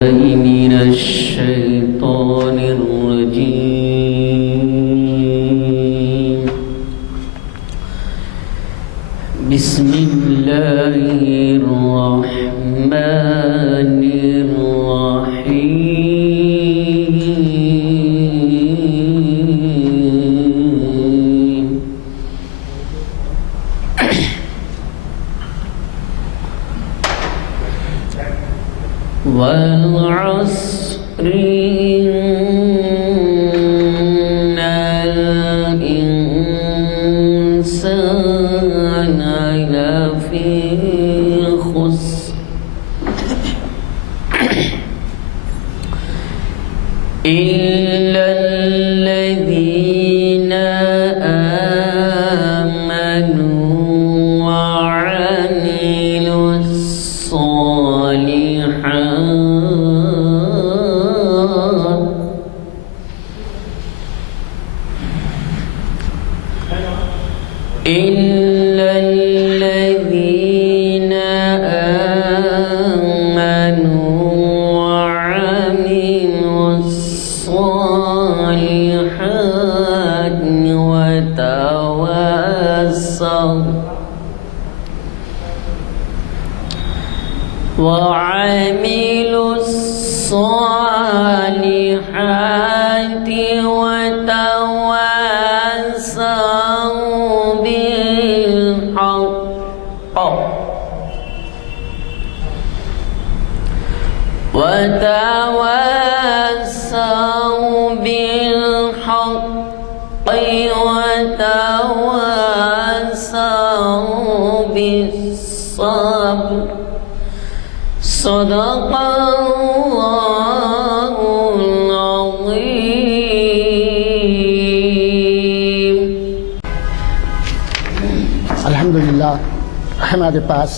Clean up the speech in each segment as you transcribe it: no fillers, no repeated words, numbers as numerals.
من الشيطان الرجيم. بسم الله الرحمن الرحيم. والعصر إن الإنسان لفي خسر إلا الذين آمنوا وعملوا الصالحات إلا الذين آمنوا وعملوا الصالحات وعملوا الصالحات وتواصوا بالحق وتواصوا بالصبر. صدق الله العظیم. الحمدللہ ہمارے پاس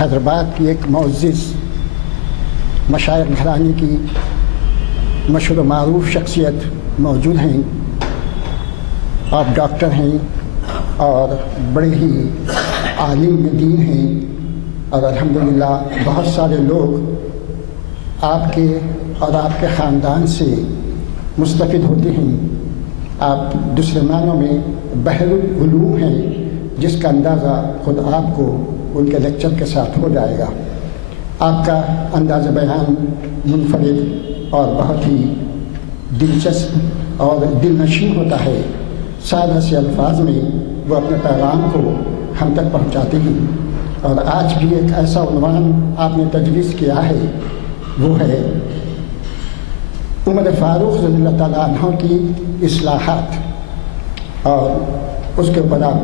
حیدرآباد کی ایک معزز مشائخ گھرانے کی مشہور و معروف شخصیت موجود ہیں. آپ ڈاکٹر ہیں اور بڑے ہی عالم دین ہیں اور الحمدللہ بہت سارے لوگ آپ کے اور آپ کے خاندان سے مستفید ہوتے ہیں. آپ دوسرے معنوں میں بحر العلوم ہیں جس کا اندازہ خود آپ کو ان کے لیکچر کے ساتھ ہو جائے گا. آپ کا انداز بیان منفرد اور بہت ہی دلچسپ اور دل نشین ہوتا ہے. سادہ سے الفاظ میں وہ اپنے پیغام کو ہم تک پہنچاتے ہیں اور آج بھی ایک ایسا عنوان آپ نے تجویز کیا ہے، وہ ہے عمر فاروق رضی اللہ تعالیٰ عنہ کی اصلاحات، اور اس کے اوپر آپ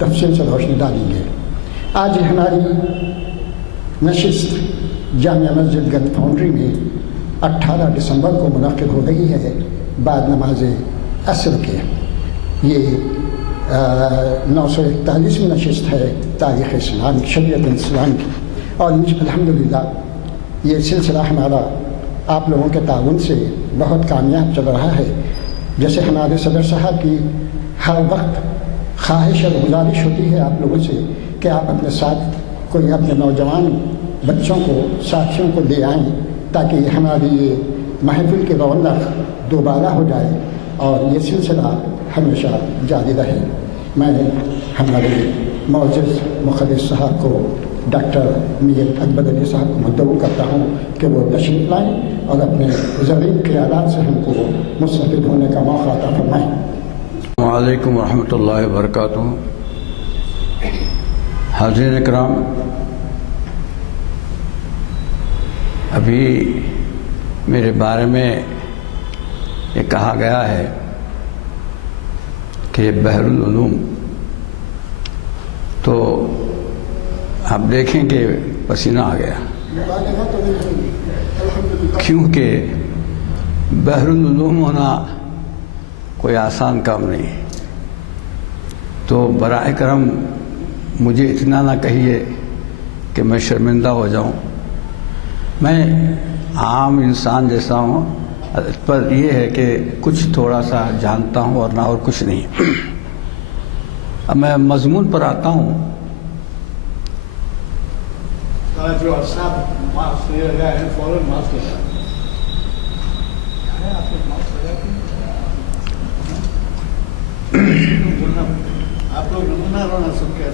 تفصیل سے روشنی ڈالیں گے. آج ہماری نشست جامعہ مسجد گنج فاؤنڈری میں 18 دسمبر کو منعقد ہو رہی ہے بعد نماز عصر کے. یہ 941 نشست ہے تاریخ اسلام شریعت اسلام کی، اور الحمدللہ یہ سلسلہ ہمارا آپ لوگوں کے تعاون سے بہت کامیاب چل رہا ہے. جیسے ہمارے صدر صاحب کی ہر وقت خواہش اور گزارش ہوتی ہے آپ لوگوں سے کہ آپ اپنے ساتھ کوئی اپنے نوجوان بچوں کو ساتھیوں کو لے آئیں تاکہ ہماری یہ محفل کی رونق دوبارہ ہو جائے اور یہ سلسلہ ہمیشہ جاری رہے. میں ہمارے معزز مخلص صاحب کو ڈاکٹر میر اکبر علی صاحب کو مدعو کرتا ہوں کہ وہ تشریف لائیں اور اپنے زرعی خیالات سے ہم کو مستفید ہونے کا موقع عطا فرمائیں. السلام علیکم ورحمۃ اللہ وبرکاتہ. حاضرین اکرام، ابھی میرے بارے میں یہ کہا گیا ہے کہ بحر العلوم، تو آپ دیکھیں کہ پسینہ آ گیا، کیونکہ بحر العلوم ہونا کوئی آسان کام نہیں. تو براہ کرم مجھے اتنا نہ کہیے کہ میں شرمندہ ہو جاؤں. میں عام انسان جیسا ہوں، پر یہ ہے کہ کچھ تھوڑا سا جانتا ہوں اور نہ اور کچھ نہیں. اب میں مضمون پر آتا ہوں. جو عرصہ ماسک لے لگا ہے فوراً ماسک لگا آپ لوگ ماسک لگا آپ لوگ نمونہ رونا سب کے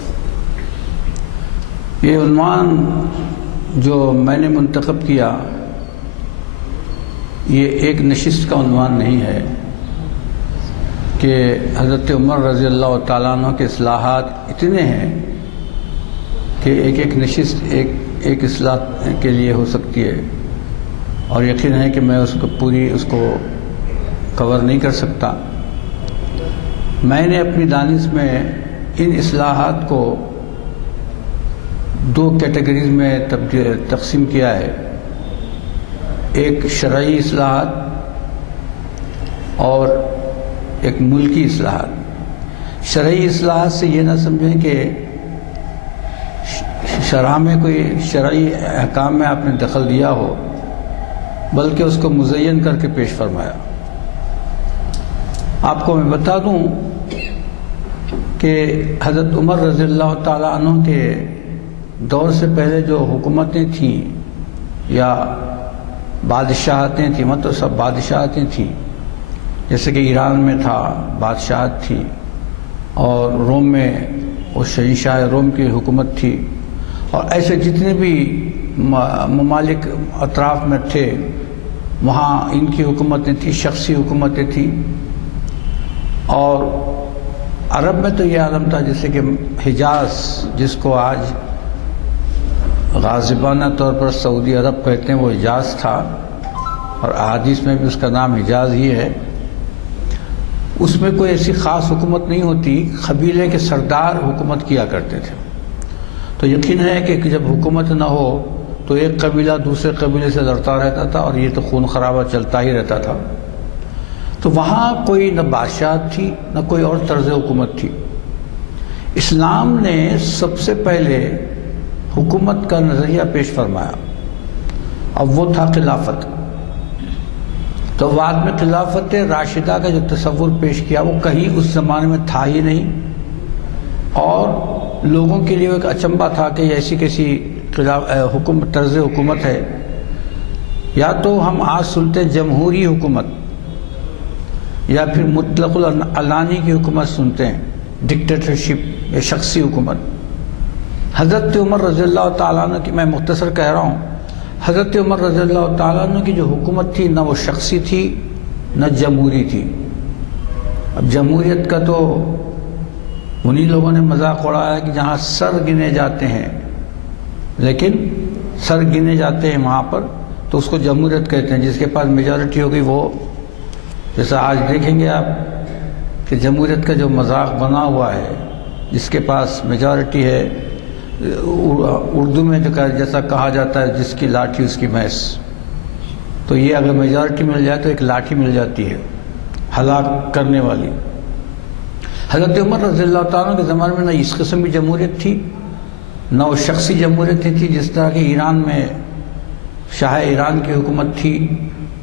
یہ عنوان جو میں نے منتخب کیا یہ ایک نشست کا عنوان نہیں ہے کہ حضرت عمر رضی اللہ تعالیٰ عنہ کے اصلاحات اتنے ہیں کہ ایک نشست ایک اصلاح کے لیے ہو سکتی ہے، اور یقین ہے کہ میں اس کو کور نہیں کر سکتا۔ میں نے اپنی دانش میں ان اصلاحات کو دو کیٹیگریز میں تقسیم کیا ہے، ایک شرعی اصلاحات اور ایک ملکی اصلاحات۔ شرعی اصلاحات سے یہ نہ سمجھیں کہ شرع میں کوئی شرعی احکام میں آپ نے دخل دیا ہو، بلکہ اس کو مزین کر کے پیش فرمایا۔ آپ کو میں بتا دوں کہ حضرت عمر رضی اللہ تعالیٰ عنہ کے دور سے پہلے جو حکومتیں تھیں یا بادشاہتیں تھیں، مطلب سب بادشاہتیں تھیں، جیسے کہ ایران میں تھا بادشاہت تھی، اور روم میں وہ شہنشاہ روم کی حکومت تھی، اور ایسے جتنے بھی ممالک اطراف میں تھے وہاں ان کی حکومتیں تھیں، شخصی حکومتیں تھیں۔ اور عرب میں تو یہ عالم تھا جیسے کہ حجاز، جس کو آج غاضبانہ طور پر سعودی عرب کہتے ہیں، وہ حجاز تھا، اور احادیث میں بھی اس کا نام حجاز ہی ہے۔ اس میں کوئی ایسی خاص حکومت نہیں ہوتی، قبیلے کے سردار حکومت کیا کرتے تھے۔ تو یقین ہے کہ جب حکومت نہ ہو تو ایک قبیلہ دوسرے قبیلے سے لڑتا رہتا تھا، اور یہ تو خون خرابہ چلتا ہی رہتا تھا۔ تو وہاں کوئی نہ بادشاہ تھی نہ کوئی اور طرز حکومت تھی۔ اسلام نے سب سے پہلے حکومت کا نظریہ پیش فرمایا، اور وہ تھا خلافت۔ تو بعد میں خلافت راشدہ کا جو تصور پیش کیا وہ کہیں اس زمانے میں تھا ہی نہیں، اور لوگوں کے لیے ایک اچنبھا تھا کہ ایسی کیسی طرز حکومت ہے۔ یا تو ہم آج سنتے جمہوری حکومت، یا پھر مطلق العنانی کی حکومت سنتے ہیں، ڈکٹیٹرشپ یا شخصی حکومت۔ حضرت عمر رضی اللہ تعالیٰ عنہ کی میں مختصر کہہ رہا ہوں، حضرت عمر رضی اللہ تعالیٰ عنہ کی جو حکومت تھی نہ وہ شخصی تھی نہ جمہوری تھی۔ اب جمہوریت کا تو انہی لوگوں نے مذاق اڑایا کہ جہاں سر گنے جاتے ہیں، لیکن سر گنے جاتے ہیں وہاں پر تو اس کو جمہوریت کہتے ہیں۔ جس کے پاس میجورٹی ہوگی وہ، جیسا آج دیکھیں گے آپ کہ جمہوریت کا جو مذاق بنا ہوا ہے، جس کے پاس میجورٹی ہے، اردو میں جیسا کہا جاتا ہے جس کی لاٹھی اس کی بھینس، تو یہ اگر میجورٹی مل جائے تو ایک لاٹھی مل جاتی ہے ہلاک کرنے والی۔ حضرت عمر رضی اللہ تعالیٰ کے زمانے میں نہ اس قسم کی جمہوریت تھی، نہ وہ شخصی جمہوریت تھی جس طرح کہ ایران میں شاہ ایران کی حکومت تھی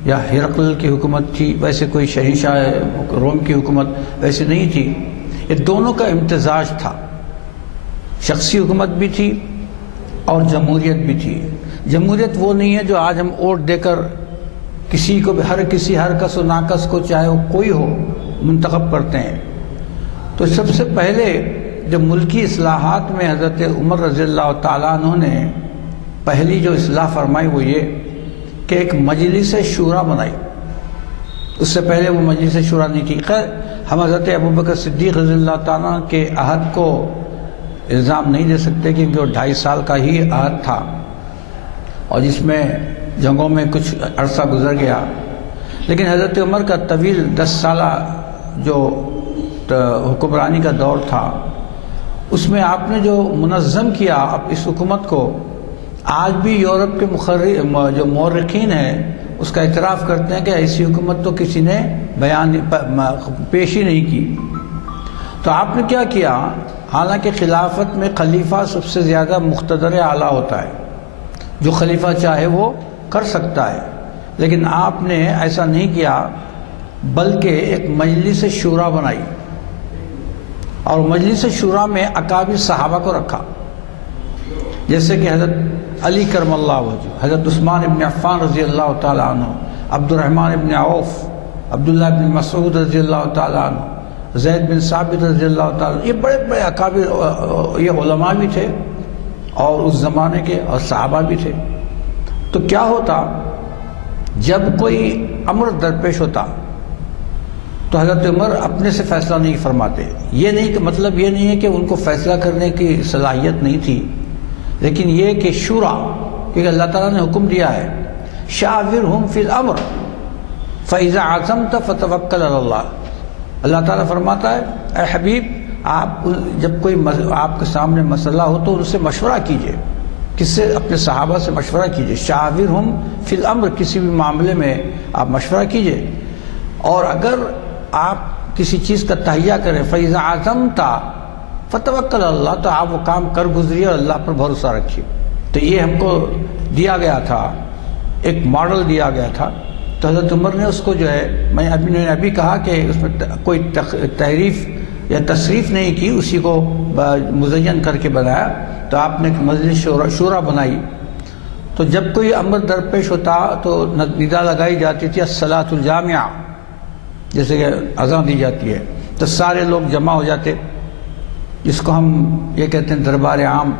یا ہرقل کی حکومت تھی، ویسے کوئی شہنشاہ روم کی حکومت ویسے نہیں تھی۔ یہ دونوں کا امتزاج تھا، شخصی حکومت بھی تھی اور جمہوریت بھی تھی۔ جمہوریت وہ نہیں ہے جو آج ہم ووٹ دے کر کسی کو بھی، ہر کس و ناکس کو چاہے وہ کوئی ہو منتخب کرتے ہیں۔ تو سب سے پہلے جو ملکی اصلاحات میں حضرت عمر رضی اللہ تعالیٰ عنہ نے پہلی جو اصلاح فرمائی وہ یہ کہ ایک مجلس شورا بنائی۔ اس سے پہلے وہ مجلس شورا نہیں تھی۔ خیر ہم حضرت ابوبکر صدیق رضی اللہ تعالیٰ کے عہد کو الزام نہیں دے سکتے کیونکہ وہ 2.5 سال کا ہی عہد تھا، اور جس میں جنگوں میں کچھ عرصہ گزر گیا۔ لیکن حضرت عمر کا طویل 10 سالہ جو حکمرانی کا دور تھا، اس میں آپ نے جو منظم کیا اب اس حکومت کو، آج بھی یورپ کے جو مورخین ہیں اس کا اعتراف کرتے ہیں کہ ایسی حکومت تو کسی نے پیش ہی نہیں کی۔ تو آپ نے کیا کیا؟ حالانکہ خلافت میں خلیفہ سب سے زیادہ مقتدر اعلیٰ ہوتا ہے، جو خلیفہ چاہے وہ کر سکتا ہے، لیکن آپ نے ایسا نہیں کیا، بلکہ ایک مجلس شورا بنائی، اور مجلس شورا میں اکابر صحابہ کو رکھا۔ جیسے کہ حضرت علی کرم اللہ وجہ، حضرت عثمان ابن عفان رضی اللہ تعالیٰ عنہ، عبد الرحمن ابن عوف، عبداللہ ابن مسعود رضی اللہ تعالیٰ عنہ، زید بن ثابت رضی اللہ تعالیٰ عنہ، یہ بڑے بڑے اکابر، یہ علماء بھی تھے اور اس زمانے کے اور صحابہ بھی تھے۔ تو کیا ہوتا جب کوئی امر درپیش ہوتا تو حضرت عمر اپنے سے فیصلہ نہیں فرماتے۔ یہ نہیں کہ مطلب یہ نہیں ہے کہ ان کو فیصلہ کرنے کی صلاحیت نہیں تھی، لیکن یہ کہ شورا، کیونکہ اللہ تعالیٰ نے حکم دیا ہے شاورہم فی الامر فاذا عزمت فتوکل علی اللہ۔ اللہ تعالیٰ فرماتا ہے اے حبیب، آپ جب کوئی آپ کے سامنے مسئلہ ہو تو ان سے مشورہ کیجئے۔ کس سے؟ اپنے صحابہ سے مشورہ کیجئے۔ شاورہم فی الامر، کسی بھی معاملے میں آپ مشورہ کیجئے، اور اگر آپ کسی چیز کا تہیہ کریں فاذا عزمت فتوکل علی اللہ، تو آپ وہ کام کر گزریے اور اللہ پر بھروسہ رکھیے۔ تو یہ ہم کو دیا گیا تھا، ایک ماڈل دیا گیا تھا، تو حضرت عمر نے اس کو جو ہے، میں نے ابھی کہا کہ اس میں کوئی تحریف یا تصریف نہیں کی، اسی کو مزین کر کے بنایا۔ تو آپ نے مجلس شورا بنائی، تو جب کوئی امر درپیش ہوتا تو ندا لگائی جاتی تھی الصلاۃ الجامعہ، جیسے کہ اذان دی جاتی ہے، تو سارے لوگ جمع ہو جاتے، جس کو ہم یہ کہتے ہیں دربار عام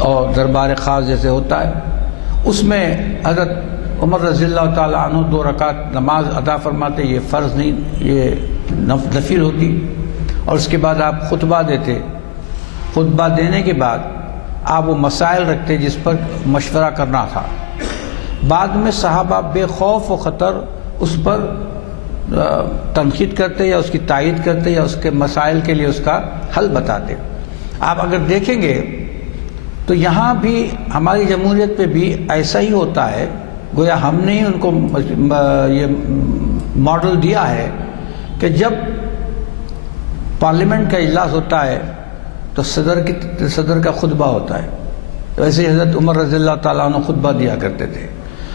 اور دربار خاص جیسے ہوتا ہے۔ اس میں حضرت عمر رضی اللہ تعالیٰ عنہ 2 رکعت نماز ادا فرماتے، یہ فرض نہیں، یہ نفل ہوتی، اور اس کے بعد آپ خطبہ دیتے۔ خطبہ دینے کے بعد آپ وہ مسائل رکھتے جس پر مشورہ کرنا تھا۔ بعد میں صحابہ بے خوف و خطر اس پر تنقید کرتے یا اس کی تائید کرتے یا اس کے مسائل کے لیے اس کا حل بتاتے۔ آپ اگر دیکھیں گے تو یہاں بھی ہماری جمہوریت پہ بھی ایسا ہی ہوتا ہے، گویا ہم نے ہی ان کو یہ ماڈل دیا ہے کہ جب پارلیمنٹ کا اجلاس ہوتا ہے تو صدر کا خطبہ ہوتا ہے۔ ویسے حضرت عمر رضی اللہ تعالیٰ عنہ خطبہ دیا کرتے تھے،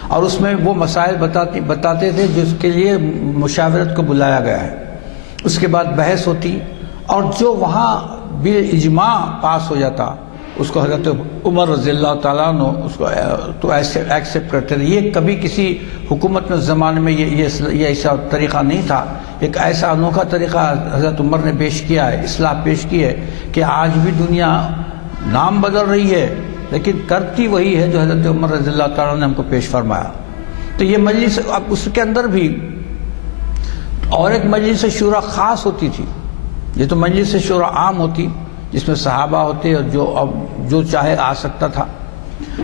اور اس میں وہ مسائل بتاتے تھے جس کے لیے مشاورت کو بلایا گیا ہے۔ اس کے بعد بحث ہوتی، اور جو وہاں بالاجماع پاس ہو جاتا اس کو حضرت عمر رضی اللہ تعالیٰ عنہ اس کو تو ایسے ایکسیپٹ کرتے تھے۔ یہ کبھی کسی حکومت میں زمانے میں یہ ایسا طریقہ نہیں تھا۔ ایک ایسا انوکھا طریقہ حضرت عمر نے پیش کیا ہے، اصلاح پیش کی ہے، کہ آج بھی دنیا نام بدل رہی ہے لیکن کرتی وہی ہے جو حضرت عمر رضی اللہ تعالیٰ نے ہم کو پیش فرمایا۔ تو یہ مجلس، اب اس کے اندر بھی اور ایک مجلس شورا خاص ہوتی تھی۔ یہ تو مجلس شورا عام ہوتی جس میں صحابہ ہوتے اور جو چاہے آ سکتا تھا۔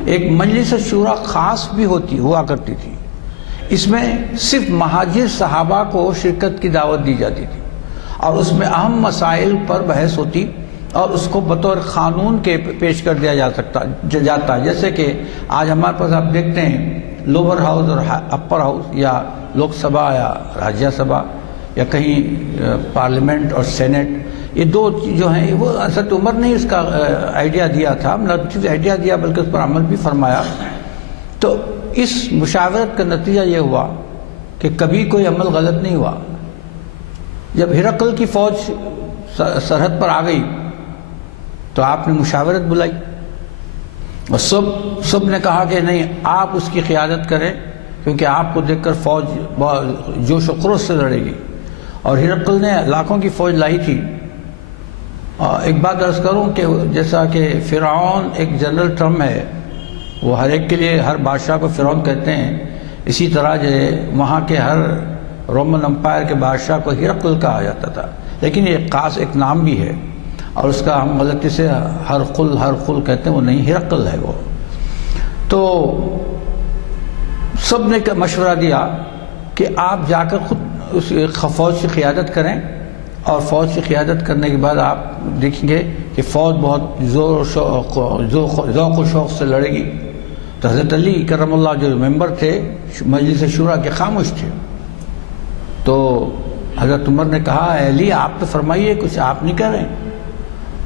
ایک مجلس شورا خاص بھی ہوا کرتی تھی، اس میں صرف مہاجر صحابہ کو شرکت کی دعوت دی جاتی تھی، اور اس میں اہم مسائل پر بحث ہوتی اور اس کو بطور قانون کے پیش کر دیا جاتا ہے۔ جیسے کہ آج ہمارے پاس آپ دیکھتے ہیں لوور ہاؤس اور اپر ہاؤس، یا لوک سبھا یا راجیہ سبھا، یا کہیں پارلیمنٹ اور سینٹ، یہ 2 جو ہیں وہ حضرت عمر نے اس کا آئیڈیا دیا تھا، مطلب آئیڈیا دیا بلکہ اس پر عمل بھی فرمایا۔ تو اس مشاورت کا نتیجہ یہ ہوا کہ کبھی کوئی عمل غلط نہیں ہوا۔ جب ہرقل کی فوج سرحد پر آ گئی تو آپ نے مشاورت بلائی، اور سب نے کہا کہ نہیں، آپ اس کی قیادت کریں، کیونکہ آپ کو دیکھ کر فوج جوش و خروش سے لڑے گی۔ اور ہرقل نے لاکھوں کی فوج لائی تھی۔ ایک بات عرض کروں کہ جیسا کہ فرعون ایک جنرل ٹرم ہے، وہ ہر ایک کے لیے ہر بادشاہ کو فرعون کہتے ہیں، اسی طرح جو وہاں کے ہر رومن امپائر کے بادشاہ کو ہرقل کہا جاتا تھا، لیکن یہ خاص ایک نام بھی ہے، اور اس کا ہم غلطی سے ہرقل کہتے ہیں، وہ نہیں، ہرقل ہے وہ۔ تو سب نے مشورہ دیا کہ آپ جا کر خود اس فوج کی قیادت کریں، اور فوج کی قیادت کرنے کے بعد آپ دیکھیں گے کہ فوج بہت ذوق و شوق سے لڑے گی۔ تو حضرت علی کرم اللہ جو ممبر تھے مجلس شورا کے، خاموش تھے۔ تو حضرت عمر نے کہا اے علی، آپ تو فرمائیے، کچھ آپ نہیں کہہ رہے ہیں۔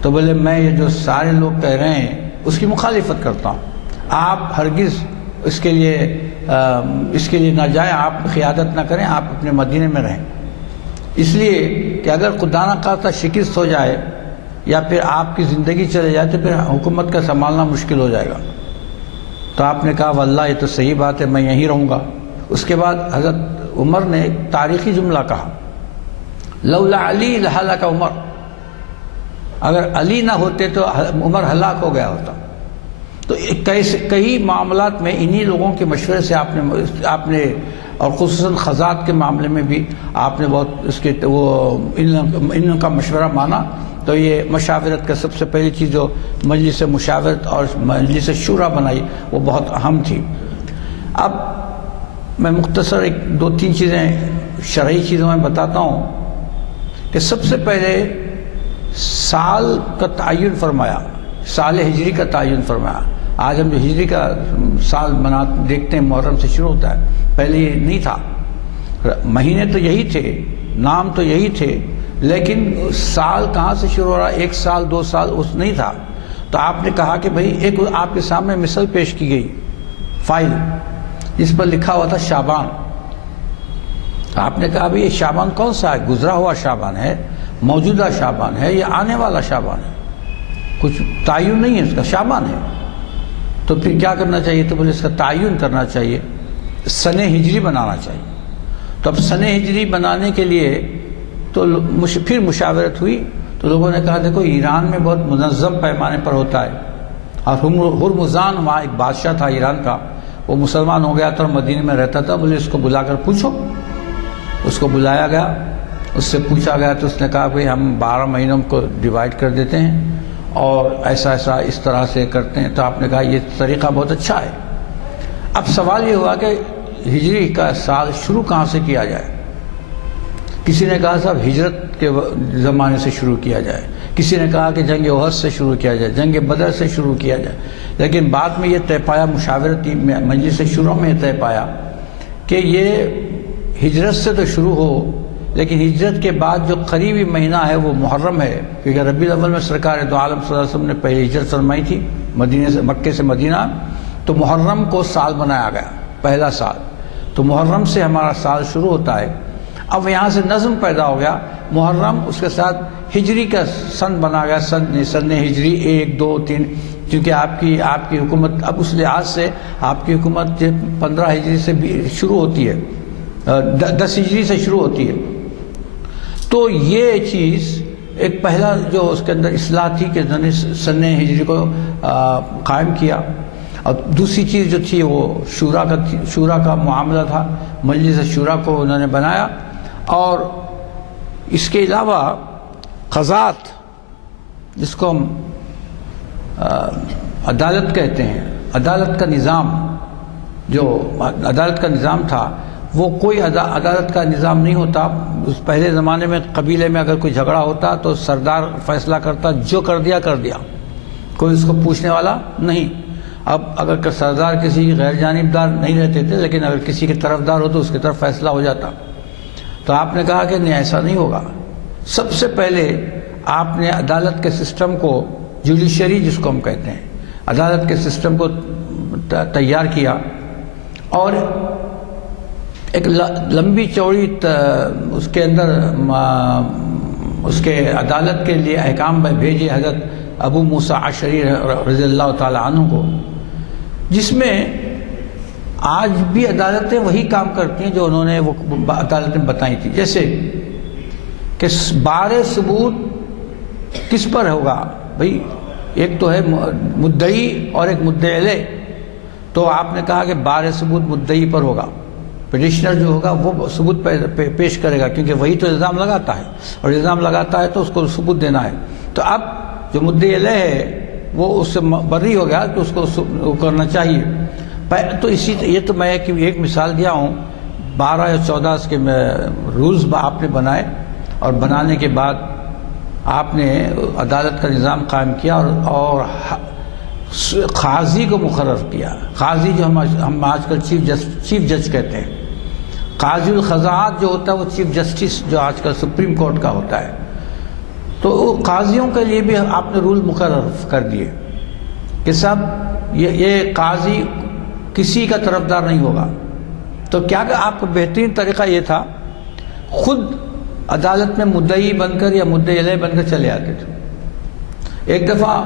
تو بولے میں یہ جو سارے لوگ کہہ رہے ہیں اس کی مخالفت کرتا ہوں، آپ ہرگز اس کے لیے نہ جائیں، آپ قیادت نہ کریں، آپ اپنے مدینے میں رہیں، اس لیے کہ اگر خدا نہ خواستہ شکست ہو جائے یا پھر آپ کی زندگی چلے جائے تو پھر حکومت کا سنبھالنا مشکل ہو جائے گا۔ تو آپ نے کہا واللہ یہ تو صحیح بات ہے، میں یہیں رہوں گا۔ اس کے بعد حضرت عمر نے ایک تاریخی جملہ کہا، لولا علی لہلک عمر، اگر علی نہ ہوتے تو عمر ہلاک ہو گیا ہوتا۔ تو کئی معاملات میں انہی لوگوں کے مشورے سے آپ نے اور خصوصاً خزات کے معاملے میں بھی آپ نے بہت اس کے ان کا مشورہ مانا۔ تو یہ مشاورت کا سب سے پہلی چیز جو مجلس مشاورت اور مجلس شورا بنائی وہ بہت اہم تھی۔ اب میں مختصر ایک دو تین چیزیں شرعی چیزوں میں بتاتا ہوں کہ سب سے پہلے سال کا تعین فرمایا، سال ہجری کا تعین فرمایا۔ آج ہم جو ہجری کا سال دیکھتے ہیں محرم سے شروع ہوتا ہے، پہلے یہ نہیں تھا۔ مہینے تو یہی تھے، نام تو یہی تھے، لیکن سال کہاں سے شروع ہو رہا، ایک سال دو سال اس نہیں تھا۔ تو آپ نے کہا کہ بھئی ایک آپ کے سامنے مثال پیش کی گئی، فائل جس پر لکھا ہوا تھا شعبان۔ آپ نے کہا بھئی یہ شعبان کون سا ہے؟ گزرا ہوا شعبان ہے، موجودہ شعبان ہے، یا آنے والا شعبان ہے؟ کچھ تعین نہیں ہے اس کا، شعبان ہے۔ تو پھر کیا کرنا چاہیے؟ تو بولے اس کا تعین کرنا چاہیے، سن ہجری بنانا چاہیے۔ تو اب سن ہجری بنانے کے لیے تو پھر مشاورت ہوئی، تو لوگوں نے کہا دیکھو ایران میں بہت منظم پیمانے پر ہوتا ہے، اور ہرمزان وہاں ایک بادشاہ تھا ایران کا، وہ مسلمان ہو گیا تھا اور مدینے میں رہتا تھا، بولے اس کو بلا کر پوچھو۔ اس کو بلایا گیا، اس سے پوچھا گیا تو اس نے کہا کہ ہم 12 مہینوں کو ڈیوائیڈ کر دیتے ہیں اور ایسا اس طرح سے کرتے ہیں۔ تو آپ نے کہا یہ طریقہ بہت اچھا ہے۔ اب سوال یہ ہوا کہ ہجری کا سال شروع کہاں سے کیا جائے؟ کسی نے کہا صاحب ہجرت کے زمانے سے شروع کیا جائے، کسی نے کہا کہ جنگ احد سے شروع کیا جائے، جنگ بدر سے شروع کیا جائے، لیکن بعد میں یہ طے پایا، مشاورتی مجلس شورا میں یہ طے پایا کہ یہ ہجرت سے تو شروع ہو، لیکن ہجرت کے بعد جو قریبی مہینہ ہے وہ محرم ہے، کیونکہ ربیع الاول میں سرکار دو عالم صلی اللہ علیہ وسلم نے پہلی ہجرت فرمائی تھی مکے سے مدینہ، تو محرم کو سال بنایا گیا، پہلا سال۔ تو محرم سے ہمارا سال شروع ہوتا ہے۔ اب یہاں سے نظم پیدا ہو گیا، محرم اس کے ساتھ ہجری کا سن بنا گیا، سن ہجری 1 2 3، کیونکہ آپ کی حکومت اب اس لحاظ سے آپ کی حکومت 15 ہجری سے شروع ہوتی ہے، 10 ہجری سے شروع ہوتی ہے۔ تو یہ چیز ایک پہلا جو اس کے اندر اصلاح تھی کہ سن ہجری کو قائم کیا، اور دوسری چیز جو تھی وہ شورا کا معاملہ تھا، مجلس شورا کو انہوں نے بنایا۔ اور اس کے علاوہ قضات، جس کو ہم عدالت کہتے ہیں، عدالت کا نظام، جو عدالت کا نظام تھا وہ کوئی عدالت کا نظام نہیں ہوتا۔ اس پہلے زمانے میں قبیلے میں اگر کوئی جھگڑا ہوتا تو سردار فیصلہ کرتا، جو کر دیا کوئی اس کو پوچھنے والا نہیں۔ اب اگر سردار کسی غیر جانبدار نہیں رہتے تھے، لیکن اگر کسی کے طرفدار ہو تو اس کی طرف فیصلہ ہو جاتا۔ تو آپ نے کہا کہ نہیں، ایسا نہیں ہوگا۔ سب سے پہلے آپ نے عدالت کے سسٹم کو، جوڈیشری جس کو ہم کہتے ہیں، عدالت کے سسٹم کو تیار کیا، اور ایک لمبی چوڑی اس کے اندر اس کے عدالت کے لیے احکام بھیجے حضرت ابو موسیٰ اشعری رضی اللہ تعالی عنہ کو، جس میں آج بھی عدالتیں وہی کام کرتی ہیں جو انہوں نے وہ عدالتیں بتائی تھی، جیسے کہ بار ثبوت کس پر ہوگا؟ بھئی ایک تو ہے مدعی اور ایک مدعی علیہ، تو آپ نے کہا کہ بار ثبوت مدعی پر ہوگا، پٹیشنر جو ہوگا وہ ثبوت پیش کرے گا، کیونکہ وہی تو الزام لگاتا ہے، اور الزام لگاتا ہے تو اس کو ثبوت دینا ہے۔ تو اب جو مدعی علیہ ہے وہ اس سے بری ہو گیا تو اس کو کرنا چاہیے۔ تو یہ تو میں ایک مثال دیا ہوں، 12 یا 14 کے رولز آپ نے بنائے، اور بنانے کے بعد آپ نے عدالت کا نظام قائم کیا اور قاضی کو مقرر کیا۔ قاضی جو ہم آج کل چیف جج کہتے ہیں، قاضی القضات جو ہوتا ہے وہ چیف جسٹس جو آج کل سپریم کورٹ کا ہوتا ہے۔ تو قاضیوں کے لیے بھی آپ نے رول مقرر کر دیے کہ سب یہ قاضی کسی کا طرفدار نہیں ہوگا۔ تو کیا کہ آپ کا بہترین طریقہ یہ تھا، خود عدالت میں مدعی بن کر یا مدعی علیہ بن کر چلے آتے تھے، ایک دفعہ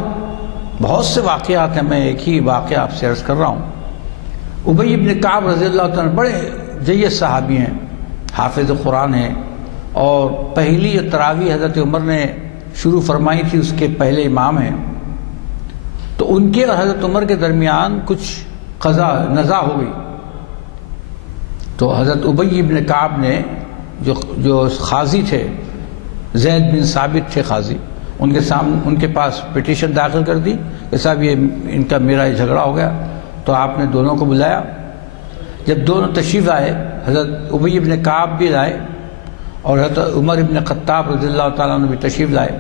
بہت سے واقعات ہیں، میں ایک ہی واقعہ آپ سے عرض کر رہا ہوں. ابی بن کعب رضی اللہ تعالیٰ بڑے جید صحابی ہیں، حافظ قرآن ہیں، اور پہلی جو تراویح حضرت عمر نے شروع فرمائی تھی اس کے پہلے امام ہیں. تو ان کے اور حضرت عمر کے درمیان کچھ نزاع ہو گئی. تو حضرت ابی بن کعب نے جو قاضی تھے، زید بن ثابت تھے قاضی، ان کے پاس پٹیشن داخل کر دی کہ صاحب یہ میرا جھگڑا ہو گیا. تو آپ نے دونوں کو بلایا. جب دونوں تشریف آئے، حضرت ابی بن کعب بھی لائے اور حضرت عمر بن خطاب رضی اللہ تعالیٰ عنہ بھی تشریف لائے.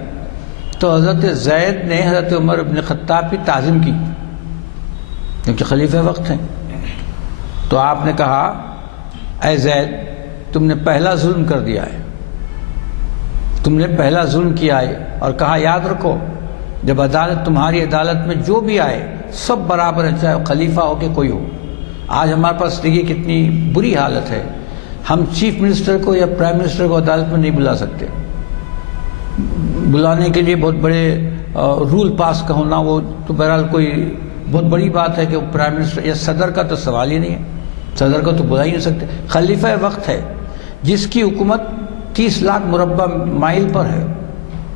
تو حضرت زید نے حضرت عمر بن خطاب کی تعظیم کی کیونکہ خلیفہ وقت ہیں. تو آپ نے کہا اے زید، تم نے پہلا ظلم کر دیا ہے، تم نے پہلا ظلم کیا ہے. اور کہا یاد رکھو، جب عدالت تمہاری عدالت میں جو بھی آئے سب برابر ہے، چاہے خلیفہ ہو کہ کوئی ہو. آج ہمارے پاس دیکھیے کتنی بری حالت ہے، ہم چیف منسٹر کو یا پرائم منسٹر کو عدالت میں نہیں بلا سکتے. بلانے کے لیے بہت بڑے رول پاس کا ہونا، وہ تو بہرحال کوئی بہت بڑی بات ہے کہ پرائم منسٹر یا صدر کا تو سوال ہی نہیں ہے، صدر کو تو بلا ہی نہیں سکتے. خلیفہ وقت ہے جس کی حکومت 30 لاکھ مربع مائل پر ہے.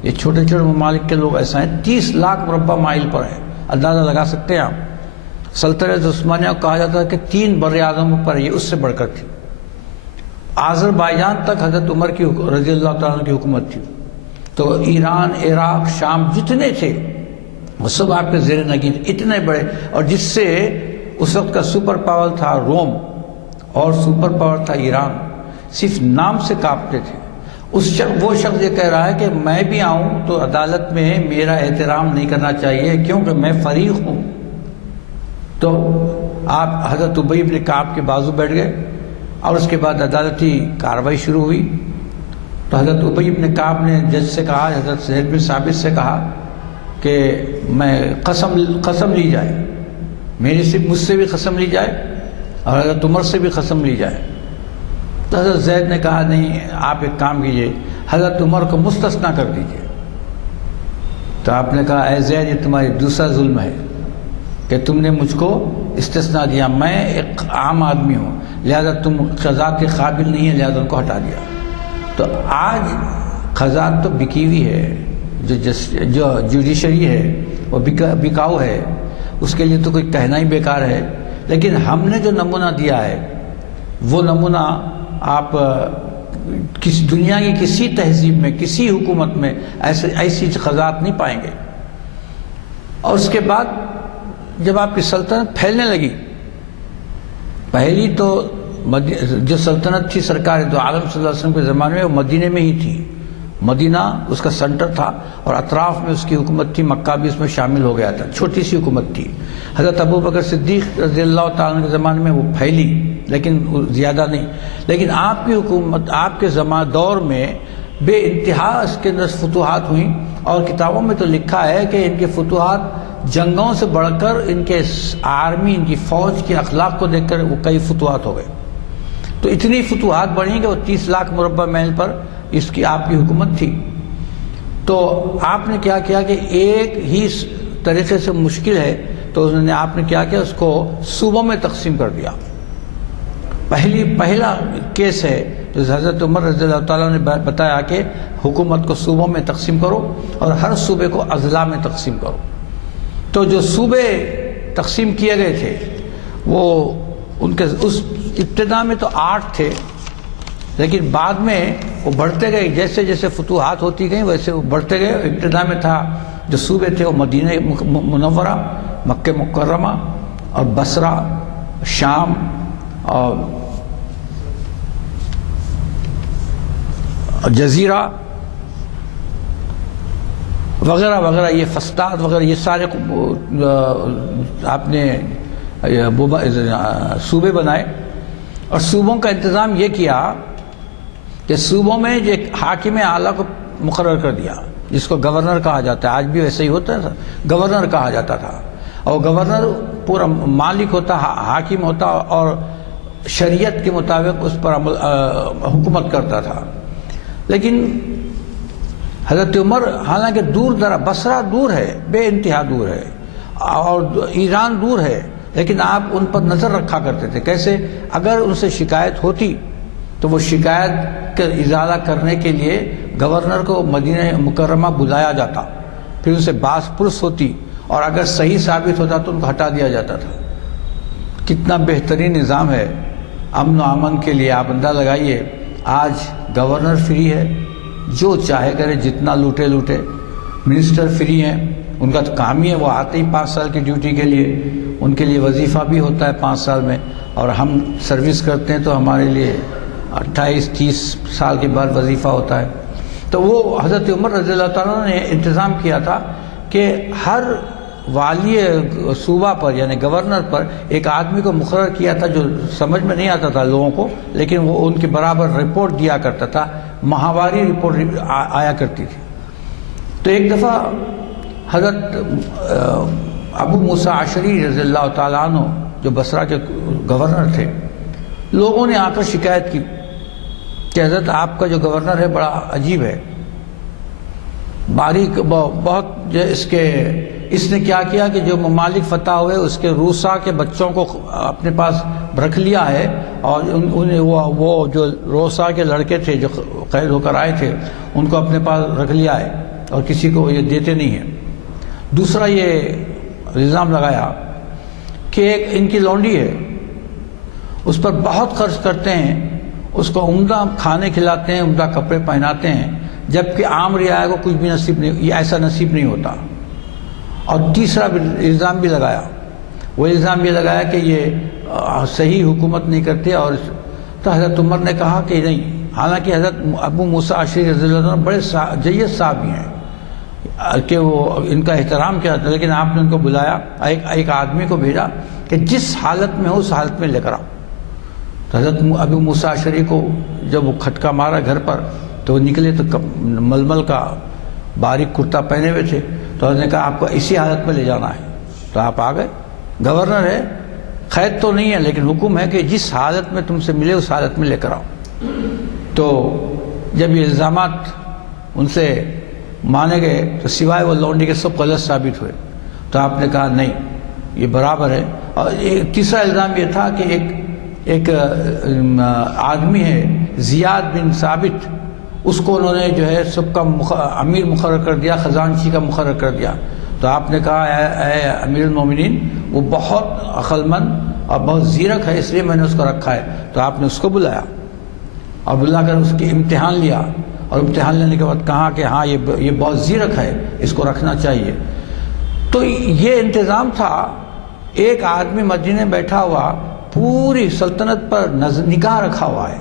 یہ چھوٹے چھوٹے ممالک کے لوگ ایسا ہیں، 30 لاکھ مربع مائل پر ہے. اندازہ لگا سکتے ہیں آپ. سلطنت عثمانیہ کو کہا جاتا ہے کہ 3 براعظموں پر یہ اس سے بڑھ کر تھی. آذربائیجان تک حضرت عمر کی رضی اللہ تعالیٰ کی حکومت تھی. تو ایران، عراق، شام جتنے تھے وہ سب آپ کے زیر نگین، اتنے بڑے. اور جس سے اس وقت کا سپر پاور تھا روم اور سپر پاور تھا ایران، صرف نام سے کانپتے تھے. وہ شخص یہ کہہ رہا ہے کہ میں بھی آؤں تو عدالت میں میرا احترام نہیں کرنا چاہیے کیونکہ میں فریق ہوں. تو آپ حضرت ابی بن کعب کے بازو بیٹھ گئے اور اس کے بعد عدالتی کارروائی شروع ہوئی. تو حضرت ابی بن کعب نے جج سے کہا، حضرت زید بن ثابت سے کہا کہ میں قسم لی جائے، مجھ سے بھی قسم لی جائے اور حضرت عمر سے بھی قسم لی جائے. تو حضرت زید نے کہا نہیں، آپ ایک کام کیجئے، حضرت عمر کو مستثنیٰ کر دیجئے. تو آپ نے کہا اے زید، یہ تمہاری دوسرا ظلم ہے کہ تم نے مجھ کو استثناء دیا. میں ایک عام آدمی ہوں، لہذا تم قضات کے قابل نہیں ہے، لہذا ان کو ہٹا دیا. تو آج قضات تو بکی ہوئی ہے، جو جوڈیشری ہے وہ بکاؤ ہے، اس کے لیے تو کوئی کہنا ہی بیکار ہے. لیکن ہم نے جو نمونہ دیا ہے وہ نمونہ آپ دنیا کی کسی تہذیب میں، کسی حکومت میں ایسی قضات نہیں پائیں گے. اور اس کے بعد جب آپ کی سلطنت پھیلنے لگی، پہلی تو جو سلطنت تھی سرکار دو عالم صلی اللہ علیہ وسلم کے زمانے میں وہ مدینے میں ہی تھی. مدینہ اس کا سنٹر تھا اور اطراف میں اس کی حکومت تھی. مکہ بھی اس میں شامل ہو گیا تھا، چھوٹی سی حکومت تھی. حضرت ابوبکر صدیق رضی اللہ تعالیٰ عنہ کے زمانے میں وہ پھیلی لیکن زیادہ نہیں. لیکن آپ کی حکومت، آپ کے دور میں بے انتہا اس کے اندر فتوحات ہوئیں. اور کتابوں میں تو لکھا ہے کہ ان کے فتوحات جنگوں سے بڑھ کر ان کے آرمی، ان کی فوج کے اخلاق کو دیکھ کر وہ کئی فتوحات ہو گئے. تو اتنی فتوحات بڑھیں کہ وہ 30 لاکھ مربع میل پر اس کی آپ کی حکومت تھی. تو آپ نے کیا کیا کہ ایک ہی طریقے سے مشکل ہے تو انہوں نے آپ نے کیا اس کو صوبوں میں تقسیم کر دیا. پہلا کیس ہے جو حضرت عمر رضی اللہ تعالیٰ نے بتایا کہ حکومت کو صوبوں میں تقسیم کرو اور ہر صوبے کو اضلاع میں تقسیم کرو. تو جو صوبے تقسیم کیے گئے تھے وہ ان کے اس ابتدا میں تو 8 تھے، لیکن بعد میں وہ بڑھتے گئے. جیسے جیسے فتوحات ہوتی گئیں ویسے وہ بڑھتے گئے. ابتدا میں تھا جو صوبے تھے وہ مدینہ منورہ، مکہ مکرمہ اور بصرہ، شام اور جزیرہ وغیرہ وغیرہ، یہ فسطاط وغیرہ، یہ سارے آپ نے صوبے بنائے. اور صوبوں کا انتظام یہ کیا کہ صوبوں میں ایک حاکم اعلیٰ کو مقرر کر دیا جس کو گورنر کہا جاتا ہے. آج بھی ویسے ہی ہوتا ہے، گورنر کہا جاتا تھا. اور گورنر پورا مالک ہوتا، حاکم ہوتا اور شریعت کے مطابق اس پر حکومت کرتا تھا. لیکن حضرت عمر حالانکہ دور درا بصرہ دور ہے، بے انتہا دور ہے، اور ایران دور ہے، لیکن آپ ان پر نظر رکھا کرتے تھے۔ کیسے؟ اگر ان سے شکایت ہوتی تو وہ شکایت کا ازالہ کرنے کے لیے گورنر کو مدینہ مکرمہ بلایا جاتا، پھر ان سے باس پرس ہوتی، اور اگر صحیح ثابت ہوتا تو ان کو ہٹا دیا جاتا تھا۔ کتنا بہترین نظام ہے امن و امن کے لیے! آپ اندازہ لگائیے، آج گورنر فری ہے، جو چاہے کرے، جتنا لوٹے لوٹے، منسٹر فری ہیں، ان کا تو کام ہی ہے، وہ آتے ہی 5 سال کی ڈیوٹی کے لیے، ان کے لیے وظیفہ بھی ہوتا ہے 5 سال میں، اور ہم سروس کرتے ہیں تو ہمارے لیے 28-30 سال کے بعد وظیفہ ہوتا ہے۔ تو وہ حضرت عمر رضی اللہ تعالیٰ نے انتظام کیا تھا کہ ہر والی صوبہ پر یعنی گورنر پر ایک آدمی کو مقرر کیا تھا جو سمجھ میں نہیں آتا تھا لوگوں کو، لیکن وہ ان کے برابر رپورٹ دیا کرتا تھا، ماہواری رپورٹ آیا کرتی تھی۔ تو ایک دفعہ حضرت ابو موسیٰ اشعری رضی اللہ تعالیٰ عنہ جو بصرہ کے گورنر تھے، لوگوں نے آ کر شکایت کی کہ حضرت آپ کا جو گورنر ہے بڑا عجیب ہے، باریک بہت، اس نے کیا کیا کہ جو ممالک فتح ہوئے اس کے روسا کے بچوں کو اپنے پاس رکھ لیا ہے، اور وہ جو روسا کے لڑکے تھے جو قید ہو کر آئے تھے ان کو اپنے پاس رکھ لیا ہے اور کسی کو یہ دیتے نہیں ہیں۔ دوسرا یہ الزام لگایا کہ ایک ان کی لونڈی ہے، اس پر بہت خرچ کرتے ہیں، اس کو عمدہ کھانے کھلاتے ہیں، عمدہ کپڑے پہناتے ہیں، جبکہ عام رعایا کو کچھ بھی نصیب نہیں، یہ ایسا نصیب نہیں ہوتا۔ اور تیسرا الزام بھی لگایا، وہ الزام یہ لگایا کہ یہ صحیح حکومت نہیں کرتے، اور تو حضرت عمر نے کہا کہ نہیں، حالانکہ حضرت ابو موسیٰ اشعری رضی اللہ عنہ بڑے جید صحابی ہیں کہ وہ ان کا احترام کیا تھا، لیکن آپ نے ان کو بلایا، ایک آدمی کو بھیجا کہ جس حالت میں ہو اس حالت میں لے کر آؤ۔ تو حضرت ابو موسیٰ اشعری کو جب وہ کھٹکا مارا گھر پر تو وہ نکلے تو ململ کا باریک کرتا پہنے ہوئے تھے، تو انہوں نے کہا آپ کو اسی حالت میں لے جانا ہے، تو آپ آ گئے۔ گورنر ہے، قید تو نہیں ہے، لیکن حکم ہے کہ جس حالت میں تم سے ملے اس حالت میں لے کر آؤ۔ تو جب یہ الزامات ان سے مانے گئے تو سوائے وہ لونڈی کے سب غلط ثابت ہوئے، تو آپ نے کہا نہیں، یہ برابر ہے۔ اور تیسرا الزام یہ تھا کہ ایک آدمی ہے زیاد بن ثابت، اس کو انہوں نے جو ہے سب کا امیر مقرر کر دیا، خزانچی کا مقرر کر دیا۔ تو آپ نے کہا اے امیر المومنین، وہ بہت عقل مند اور بہت زیرک ہے، اس لیے میں نے اس کو رکھا ہے۔ تو آپ نے اس کو بلایا اور بلا کر اس کی امتحان لیا، اور امتحان لینے کے بعد کہا کہ ہاں یہ بہت زیرک ہے، اس کو رکھنا چاہیے۔ تو یہ انتظام تھا، ایک آدمی مدینے میں بیٹھا ہوا پوری سلطنت پر نگاہ رکھا ہوا ہے،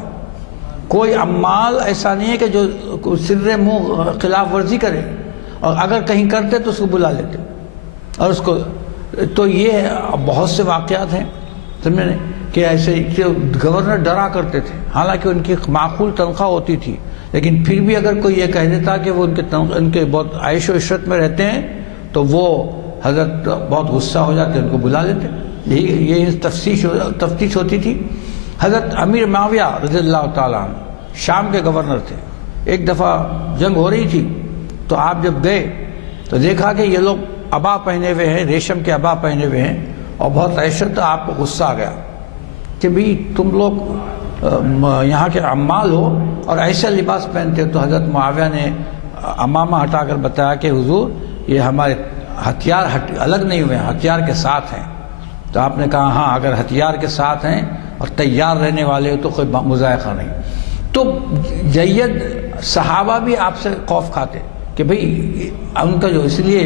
کوئی عمال ایسا نہیں ہے کہ جو سر منہ خلاف ورزی کرے، اور اگر کہیں کرتے تو اس کو بلا لیتے، اور اس کو تو یہ بہت سے واقعات ہیں سمجھے کہ ایسے کہ گورنر ڈرا کرتے تھے، حالانکہ ان کی معقول تنخواہ ہوتی تھی، لیکن پھر بھی اگر کوئی یہ کہہ دیتا کہ وہ ان کے بہت عیش و عشرت میں رہتے ہیں تو وہ حضرت بہت غصہ ہو جاتے، ان کو بلا لیتے۔ یہ تفتیش ہوتی تھی۔ حضرت امیر معاویہ رضی اللہ تعالیٰ عنہ شام کے گورنر تھے، ایک دفعہ جنگ ہو رہی تھی، تو آپ جب گئے تو دیکھا کہ یہ لوگ عبا پہنے ہوئے ہیں، ریشم کے عبا پہنے ہوئے ہیں، اور بہت عیشت، آپ کو غصہ آ گیا کہ بھئی تم لوگ یہاں کے عمال ہو اور ایسا لباس پہنتے ہو۔ تو حضرت معاویہ نے امامہ ہٹا کر بتایا کہ حضور یہ ہمارے ہتھیار الگ نہیں ہوئے، ہتھیار کے ساتھ ہیں۔ تو آپ نے کہا ہاں، اگر ہتھیار کے ساتھ ہیں اور تیار رہنے والے ہو تو کوئی مذائقہ نہیں۔ تو جید صحابہ بھی آپ سے خوف کھاتے کہ بھئی ان کا جو، اس لیے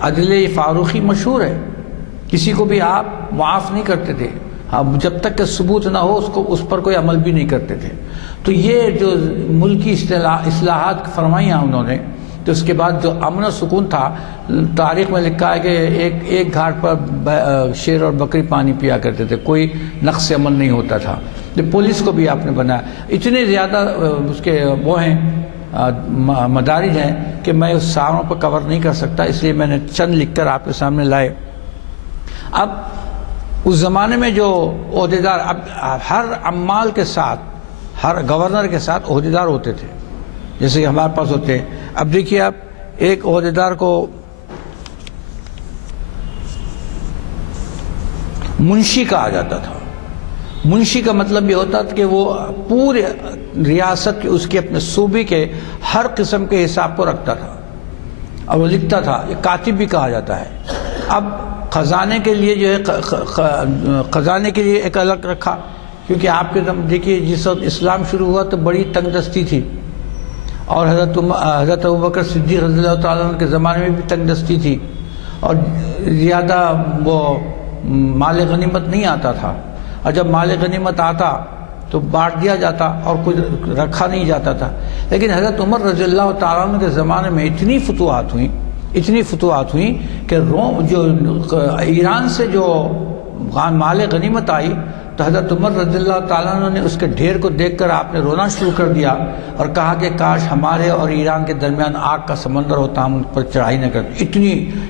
عدل فاروقی مشہور ہے، کسی کو بھی آپ معاف نہیں کرتے تھے، جب تک کہ ثبوت نہ ہو اس پر کوئی عمل بھی نہیں کرتے تھے۔ تو یہ جو ملکی اصلاحات فرمائیاں انہوں نے، تو اس کے بعد جو امن و سکون تھا، تاریخ میں لکھا ہے کہ ایک گھاٹ پر شیر اور بکری پانی پیا کرتے تھے، کوئی نقص عمل نہیں ہوتا تھا۔ پولیس کو بھی آپ نے بنایا، اتنے زیادہ اس کے وہ ہیں مدارج ہیں کہ میں اس ساروں پر کور نہیں کر سکتا، اس لیے میں نے چند لکھ کر آپ کے سامنے لائے۔ اب اس زمانے میں جو عہدیدار، اب ہر عمال کے ساتھ، ہر گورنر کے ساتھ عہدیدار ہوتے تھے، جیسے کہ ہمارے پاس ہوتے ہیں. اب دیکھیے آپ ایک عہدیدار کو منشی کہا جاتا تھا. منشی کا مطلب یہ ہوتا تھا کہ وہ پورے ریاست کے اس کے اپنے صوبے کے ہر قسم کے حساب کو رکھتا تھا اور وہ لکھتا تھا. یہ کاتب بھی کہا جاتا ہے. اب خزانے کے لیے جو ہے خزانے کے لیے ایک الگ رکھا، کیونکہ آپ کے دیکھیے جس وقت اسلام شروع ہوا تو بڑی تنگ دستی تھی، اور حضرت ابوبکر صدیق رضی اللہ تعالیٰ عنہ کے زمانے میں بھی تنگ دستی تھی، اور زیادہ وہ مال غنیمت نہیں آتا تھا، اور جب مال غنیمت آتا تو بانٹ دیا جاتا اور کچھ رکھا نہیں جاتا تھا. لیکن حضرت عمر رضی اللہ تعالیٰ عنہ کے زمانے میں اتنی فتوحات ہوئیں کہ روم جو ایران سے جو مال غنیمت آئی تو حضرت عمر رضی اللہ تعالیٰ عنہ نے اس کے ڈھیر کو دیکھ کر آپ نے رونا شروع کر دیا اور کہا کہ کاش ہمارے اور ایران کے درمیان آگ کا سمندر ہوتا، ہم ان پر چڑھائی نہ کرتے.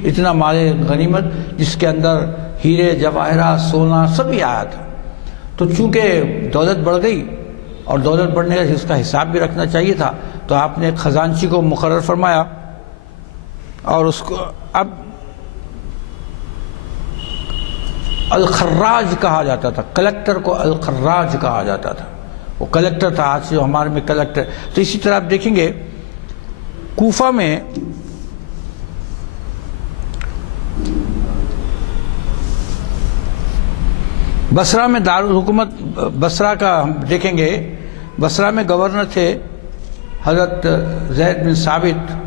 اتنا مال غنیمت جس کے اندر ہیرے جواہرات سونا سب ہی آیا تھا. تو چونکہ دولت بڑھ گئی اور دولت بڑھنے کا اس کا حساب بھی رکھنا چاہیے تھا، تو آپ نے ایک خزانچی کو مقرر فرمایا اور اس کو اب الخراج کہا جاتا تھا. کلیکٹر کو الخراج کہا جاتا تھا. وہ کلیکٹر تھا، آج سے جو ہمارے میں کلیکٹر. تو اسی طرح آپ دیکھیں گے کوفہ میں بصرہ میں دارالحکومت بصرہ کا ہم دیکھیں گے. بصرہ میں گورنر تھے حضرت زید بن ثابت.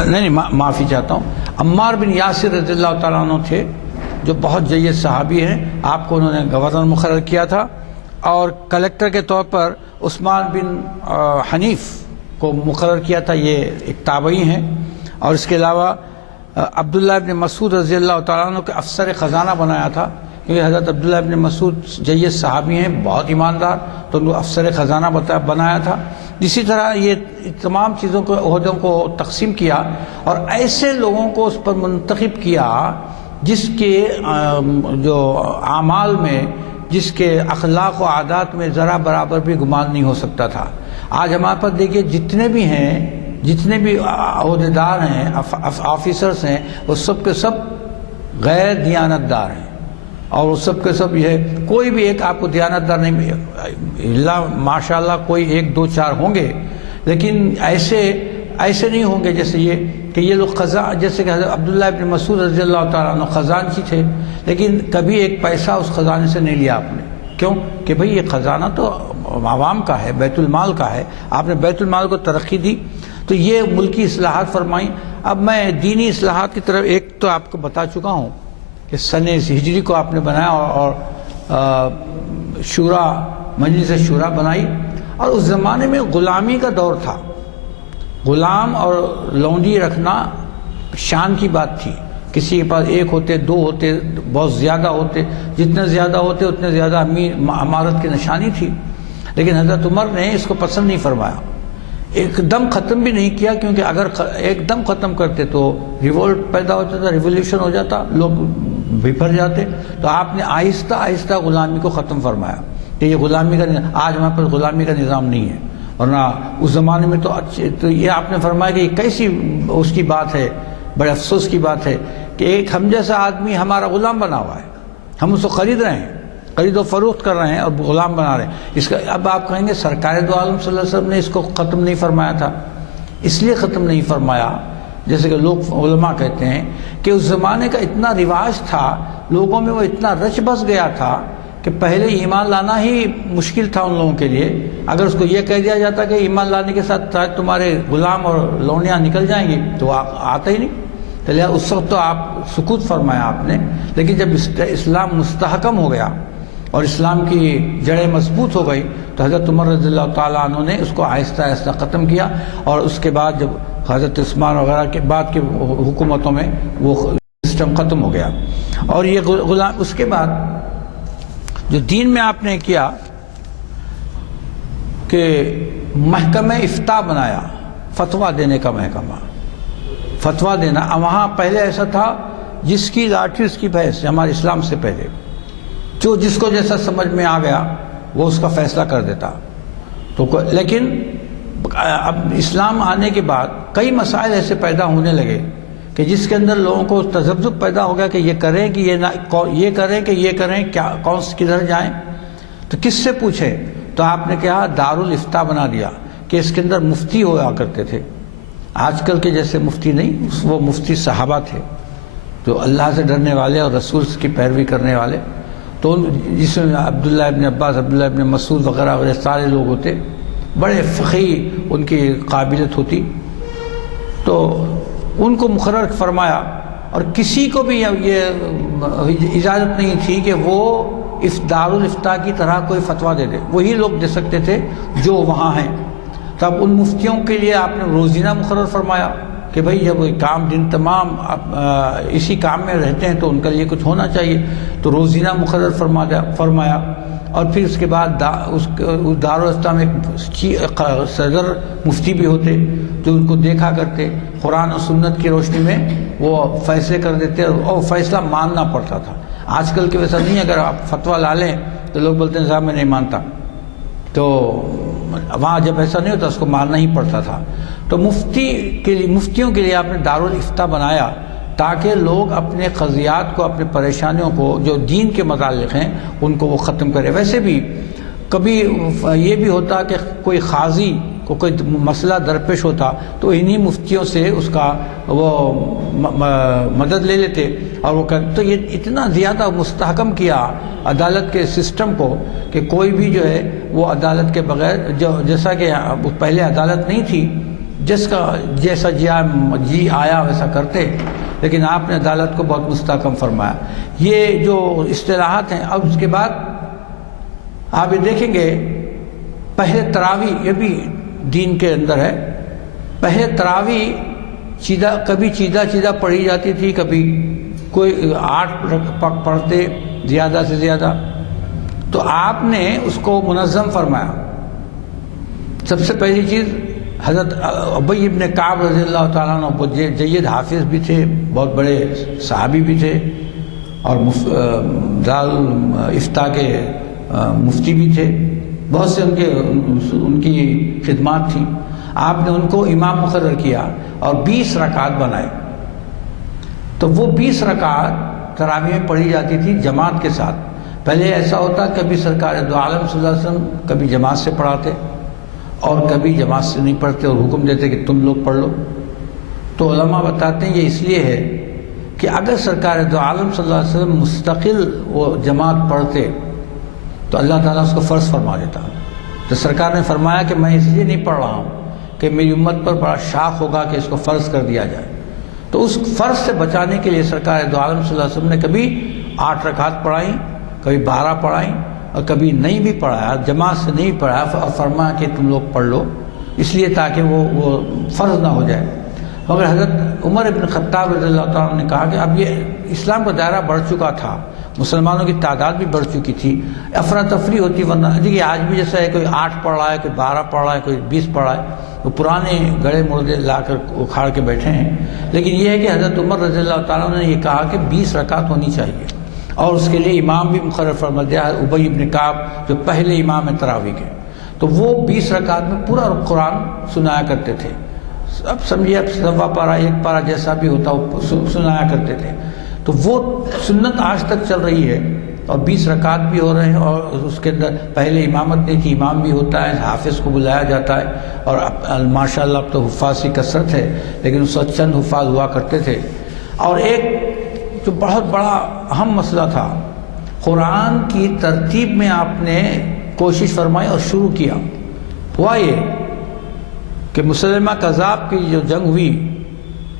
نہیں معافی چاہتا ہوں، عمار بن یاسر رضی اللہ تعالیٰ عنہ تھے جو بہت جید صحابی ہیں. آپ کو انہوں نے گورنر مقرر کیا تھا، اور کلیکٹر کے طور پر عثمان بن حنیف کو مقرر کیا تھا. یہ ایک تابعی ہیں. اور اس کے علاوہ عبداللہ ابن مسعود رضی اللہ تعالیٰ عنہ کے افسر خزانہ بنایا تھا، کیونکہ حضرت عبداللہ ابن مسعود جید صحابی ہیں، بہت ایماندار، تو ان کو افسر خزانہ بنایا تھا. اسی طرح یہ تمام چیزوں کو عہدوں کو تقسیم کیا اور ایسے لوگوں کو اس پر منتخب کیا جس کے جو اعمال میں، جس کے اخلاق و عادات میں ذرا برابر بھی گمان نہیں ہو سکتا تھا. آج ہمارے پاس دیکھیے جتنے بھی عہدیدار ہیں، آفیسرز ہیں، وہ سب کے سب غیر دیانتدار ہیں، اور وہ سب کے سب یہ کوئی بھی ایک آپ کو دیانتدار نہیں، اللہ ماشاءاللہ کوئی 1 2 4 ہوں گے، لیکن ایسے نہیں ہوں گے جیسے یہ کہ یہ لوگ جیسے کہ حضرت عبداللہ ابن مسعود رضی اللہ تعالیٰ عنہ خزانچی تھے، لیکن کبھی ایک پیسہ اس خزانے سے نہیں لیا آپ نے. کیوں؟ کہ بھئی یہ خزانہ تو عوام کا ہے، بیت المال کا ہے، آپ نے بیت المال کو ترقی دی. تو یہ ملکی اصلاحات فرمائیں. اب میں دینی اصلاحات کی طرف ایک تو آپ کو بتا چکا ہوں کہ سن ہجری کو آپ نے بنایا اور شورا مجلس شورا بنائی. اور اس زمانے میں غلامی کا دور تھا. غلام اور لونڈی رکھنا شان کی بات تھی. کسی کے پاس 1 ہوتے 2 ہوتے، بہت زیادہ ہوتے، جتنے زیادہ ہوتے اتنے زیادہ امارت کی نشانی تھی. لیکن حضرت عمر نے اس کو پسند نہیں فرمایا، ایک دم ختم بھی نہیں کیا، کیونکہ اگر ایک دم ختم کرتے تو ریولٹ پیدا ہو جاتا، ریولیوشن ہو جاتا، لوگ بھر جاتے. تو آپ نے آہستہ آہستہ غلامی کو ختم فرمایا کہ یہ غلامی کا آج ہمارے پاس غلامی کا نظام نہیں ہے. ورنہ اس زمانے میں تو یہ آپ نے فرمایا کہ یہ کیسی اس کی بات ہے، بڑے افسوس کی بات ہے کہ ایک ہم جیسا آدمی ہمارا غلام بنا ہوا ہے، ہم اس کو خرید رہے ہیں، خرید و فروخت کر رہے ہیں اور غلام بنا رہے ہیں. اس کا اب آپ کہیں گے سرکار دو عالم صلی اللہ علیہ وسلم نے اس کو ختم نہیں فرمایا تھا. اس لیے ختم نہیں فرمایا جیسے کہ لوگ علماء کہتے ہیں کہ اس زمانے کا اتنا رواج تھا، لوگوں میں وہ اتنا رچ بس گیا تھا کہ پہلے ایمان لانا ہی مشکل تھا ان لوگوں کے لیے. اگر اس کو یہ کہہ دیا جاتا کہ ایمان لانے کے ساتھ تمہارے غلام اور لونیاں نکل جائیں گی تو آتا ہی نہیں. تو لہٰذا اس وقت تو آپ سکوت فرمایا آپ نے. لیکن جب اسلام مستحکم ہو گیا اور اسلام کی جڑیں مضبوط ہو گئی تو حضرت عمر رضی اللہ تعالیٰ عنہ نے اس کو آہستہ آہستہ ختم کیا. اور اس کے بعد جب حضرت عثمان وغیرہ کے بعد کی حکومتوں میں وہ سسٹم ختم ہو گیا. اور یہ غلام اس کے بعد جو دین میں آپ نے کیا کہ محکمہ افتاء بنایا، فتویٰ دینے کا محکمہ، فتویٰ دینا. وہاں پہلے ایسا تھا جس کی لاٹھی اس کی بھینس، ہمارے اسلام سے پہلے جو جس کو جیسا سمجھ میں آ گیا وہ اس کا فیصلہ کر دیتا. تو لیکن اب اسلام آنے کے بعد کئی مسائل ایسے پیدا ہونے لگے کہ جس کے اندر لوگوں کو تذبذب پیدا ہو گیا کہ یہ کریں کہ یہ کریں کہ یہ کریں، کیا کون کدھر جائیں. تو کس سے پوچھے؟ تو آپ نے کہا دارالافتاء بنا دیا کہ اس کے اندر مفتی ہوا کرتے تھے. آج کل کے جیسے مفتی نہیں، وہ مفتی صحابہ تھے جو اللہ سے ڈرنے والے اور رسول کی پیروی کرنے والے. تو جس میں عبداللہ ابن عباس، عبداللہ ابن مسعود وغیرہ وغیرہ سارے لوگ ہوتے، بڑے فقیہ ان کی قابلیت ہوتی. تو ان کو مقرر فرمایا، اور کسی کو بھی یہ اجازت نہیں تھی کہ وہ دارالافتاء کی طرح کوئی فتویٰ دے دے. وہی لوگ دے سکتے تھے جو وہاں ہیں. تب ان مفتیوں کے لیے آپ نے روزینہ مقرر فرمایا کہ بھئی جب کام دن تمام اسی کام میں رہتے ہیں تو ان کے لیے کچھ ہونا چاہیے. تو روزینہ مقرر فرمایا. اور پھر اس کے بعد دارالافتاء میں ایک صدر مفتی بھی ہوتے جو ان کو دیکھا کرتے، قرآن و سنت کی روشنی میں وہ فیصلے کر دیتے، اور فیصلہ ماننا پڑتا تھا. آج کل کے ویسا نہیں، اگر آپ فتویٰ لا لیں تو لوگ بولتے ہیں صاحب میں نہیں مانتا. تو وہاں جب ایسا نہیں ہوتا اس کو ماننا ہی پڑتا تھا. تو مفتیوں کے لیے آپ نے دارالافتاء بنایا تاکہ لوگ اپنے قضیات کو، اپنے پریشانیوں کو جو دین کے متعلق ہیں ان کو وہ ختم کرے. ویسے بھی کبھی یہ بھی ہوتا کہ کوئی قاضی کو کوئی مسئلہ درپیش ہوتا تو انہی مفتیوں سے اس کا وہ مدد لے لیتے، اور وہ تو یہ اتنا زیادہ مستحکم کیا عدالت کے سسٹم کو کہ کوئی بھی جو ہے وہ عدالت کے بغیر، جیسا کہ پہلے عدالت نہیں تھی، جیسا جی آیا ویسا کرتے، لیکن آپ نے عدالت کو بہت مستحکم فرمایا. یہ جو اصطلاحات ہیں. اب اس کے بعد آپ یہ دیکھیں گے پہلے تراویح، یہ بھی دین کے اندر ہے. پہلے تراویح کبھی چیدہ پڑھی جاتی تھی، کبھی کوئی 8 پڑھتے زیادہ سے زیادہ. تو آپ نے اس کو منظم فرمایا. سب سے پہلی چیز حضرت ابی ابن کعب رضی اللہ تعالیٰ عنہ جید حافظ بھی تھے، بہت بڑے صحابی بھی تھے، اور دارالافتاء کے مفتی بھی تھے. بہت سے ان کی خدمات تھیں. آپ نے ان کو امام مقرر کیا اور 20 رکعت بنائے. تو وہ 20 رکعت تراویح میں پڑھی جاتی تھی جماعت کے ساتھ. پہلے ایسا ہوتا کبھی سرکار دو عالم صلی اللہ علیہ وسلم کبھی جماعت سے پڑھاتے اور کبھی جماعت سے نہیں پڑھتے اور حکم دیتے کہ تم لوگ پڑھ لو. تو علماء بتاتے ہیں یہ اس لیے ہے کہ اگر سرکار دو عالم صلی اللہ علیہ وسلم مستقل وہ جماعت پڑھتے تو اللہ تعالیٰ اس کو فرض فرما دیتا. تو سرکار نے فرمایا کہ میں اس لیے نہیں پڑھ رہا ہوں کہ میری امت پر بڑا شاق ہوگا کہ اس کو فرض کر دیا جائے. تو اس فرض سے بچانے کے لیے سرکار دو عالم صلی اللہ علیہ وسلم نے کبھی 8 رکعت پڑھائیں، کبھی 12 پڑھائیں، اور کبھی نہیں بھی پڑھایا، جماعت سے نہیں پڑھایا، اور فرمایا کہ تم لوگ پڑھ لو، اس لیے تاکہ وہ فرض نہ ہو جائے. مگر حضرت عمر ابن خطاب رضی اللہ تعالیٰ نے کہا کہ اب یہ اسلام کا دائرہ بڑھ چکا تھا، مسلمانوں کی تعداد بھی بڑھ چکی تھی، افراتفری ہوتی. ورنہ دیکھیے آج بھی جیسا ہے کوئی 8 پڑھ رہا ہے، کوئی 12 پڑھ رہا ہے، کوئی 20 پڑھ رہا ہے، وہ پرانے گڑے مردے لا کر اکھاڑ کے بیٹھے ہیں. لیکن یہ ہے کہ حضرت عمر رضی اللہ تعالیٰ نے یہ کہا کہ 20 رکعت ہونی چاہیے، اور اس کے لیے امام بھی مقرر فرما دیا ابی ابن کعب جو پہلے امام تراویح کے. تو وہ 20 رکعت میں پورا قرآن سنایا کرتے تھے. اب سمجھیے اب سوا پارہ 1 پارہ جیسا بھی ہوتا وہ سنایا کرتے تھے. تو وہ سنت آج تک چل رہی ہے، اور 20 رکعت بھی ہو رہے ہیں، اور اس کے اندر پہلے امامت نہیں تھی، امام بھی ہوتا ہے، حافظ کو بلایا جاتا ہے. اور ماشاء اللہ اب تو حفاظ کی کثرت ہے، لیکن اس وقت چند حفاظ ہوا کرتے تھے. اور ایک جو بہت بڑا اہم مسئلہ تھا، قرآن کی ترتیب میں آپ نے کوشش فرمائی اور شروع کیا. ہوا یہ کہ مسلمہ کذاب کی جو جنگ ہوئی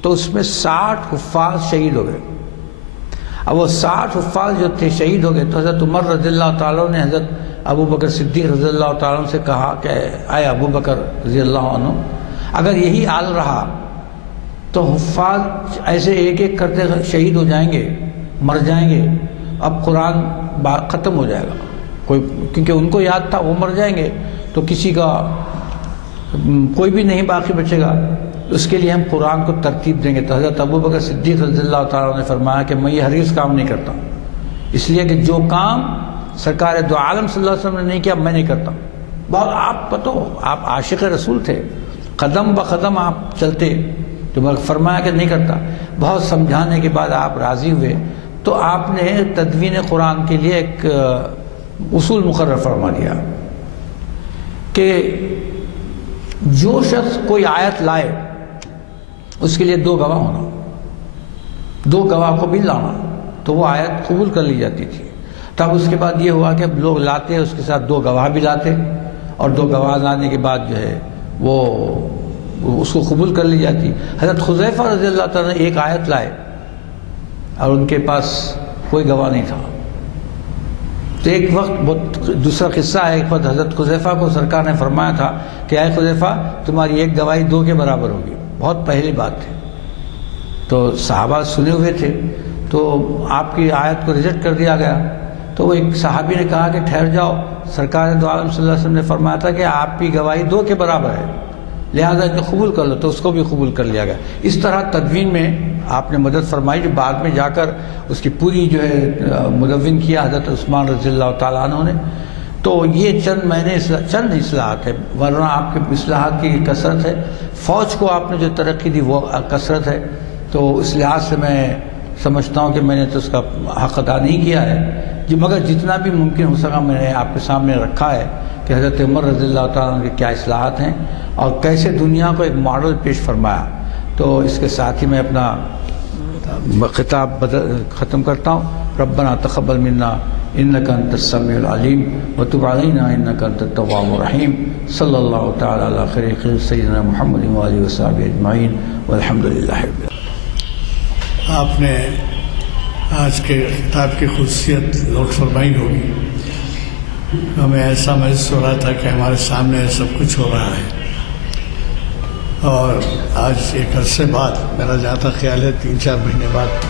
تو اس میں 60 حفاظ شہید ہو گئے. اب وہ 60 حفاظ جو تھے شہید ہو گئے. تو حضرت عمر رضی اللہ تعالیٰ نے حضرت ابو بکر صدیق رضی اللہ تعالیٰ سے کہا کہ اے ابو بکر رضی اللہ عنہ، اگر یہی حال رہا تو حفاظ ایسے ایک ایک کرتے شہید ہو جائیں گے، مر جائیں گے. اب قرآن ختم ہو جائے گا. کیونکہ ان کو یاد تھا وہ مر جائیں گے تو کسی کا کوئی بھی نہیں باقی بچے گا. اس کے لیے ہم قرآن کو ترتیب دیں گے. تو حضرت ابو بکر صدیق رضی اللہ تعالیٰ نے فرمایا کہ میں یہ ہرگز کام نہیں کرتا، اس لیے کہ جو کام سرکار دو عالم صلی اللہ علیہ وسلم نے نہیں کیا، میں نہیں کرتا. بہت آپ پتہ آپ عاشق رسول تھے، قدم بقدم آپ چلتے، تو فرمایا کہ نہیں کرتا. بہت سمجھانے کے بعد آپ راضی ہوئے تو آپ نے تدوین قرآن کے لیے ایک اصول مقرر فرما دیا کہ جو شخص کوئی آیت لائے اس کے لیے 2 گواہ ہونا، 2 گواہ کو بھی لانا، تو وہ آیت قبول کر لی جاتی تھی. تب اس کے بعد یہ ہوا کہ لوگ لاتے اس کے ساتھ 2 گواہ بھی لاتے، اور 2 گواہ لانے کے بعد جو ہے وہ اس کو قبول کر لی جاتی. حضرت حذیفہ رضی اللہ تعالیٰ نے ایک آیت لائے اور ان کے پاس کوئی گواہ نہیں تھا. تو ایک وقت بہت دوسرا قصہ ہے، ایک وقت حضرت حذیفہ کو سرکار نے فرمایا تھا کہ اے حذیفہ تمہاری ایک گواہی 2 کے برابر ہوگی. بہت پہلی بات تھی. تو صحابہ سنے ہوئے تھے، تو آپ کی آیت کو ریجیکٹ کر دیا گیا. تو وہ ایک صحابی نے کہا کہ ٹھہر جاؤ، سرکار دو عالم صلی اللہ علیہ وسلم نے فرمایا تھا کہ آپ کی گواہی 2 کے برابر ہے، لہذا ان کو قبول کر لو. تو اس کو بھی قبول کر لیا گیا. اس طرح تدوین میں آپ نے مدد فرمائی، جو بعد میں جا کر اس کی پوری جو ہے مدون کیا حضرت عثمان رضی اللہ تعالیٰ عنہ نے. تو یہ چند اصلاحات ہے، ورنہ آپ کے اصلاحات کی کثرت ہے. فوج کو آپ نے جو ترقی دی وہ کثرت ہے. تو اس لحاظ سے میں سمجھتا ہوں کہ میں نے تو اس کا حق ادا نہیں کیا ہے، مگر جتنا بھی ممکن ہو سکا میں نے آپ کے سامنے رکھا ہے کہ حضرت عمر رضی اللہ تعالیٰ عنہ کے کیا اصلاحات ہیں اور کیسے دنیا کو ایک ماڈل پیش فرمایا. تو اس کے ساتھ ہی میں اپنا خطاب ختم کرتا ہوں. ربنا تقبل منا انک انت السمیع العلیم وتب علینا انک انت التواب الرحیم. صلی اللہ تعالی علی خیر خلق سیدنا محمد و آلہ وصحبہ اجمعین والحمد للہ رب العالمین. آپ نے آج کے خطاب کی خصوصیت نوٹ فرمائی ہوگی. ہمیں ایسا محسوس ہو رہا تھا کہ ہمارے سامنے سب کچھ ہو رہا ہے، اور آج ایک عرصے بعد، میرا جہاں تک خیال ہے 3-4 مہینے بعد،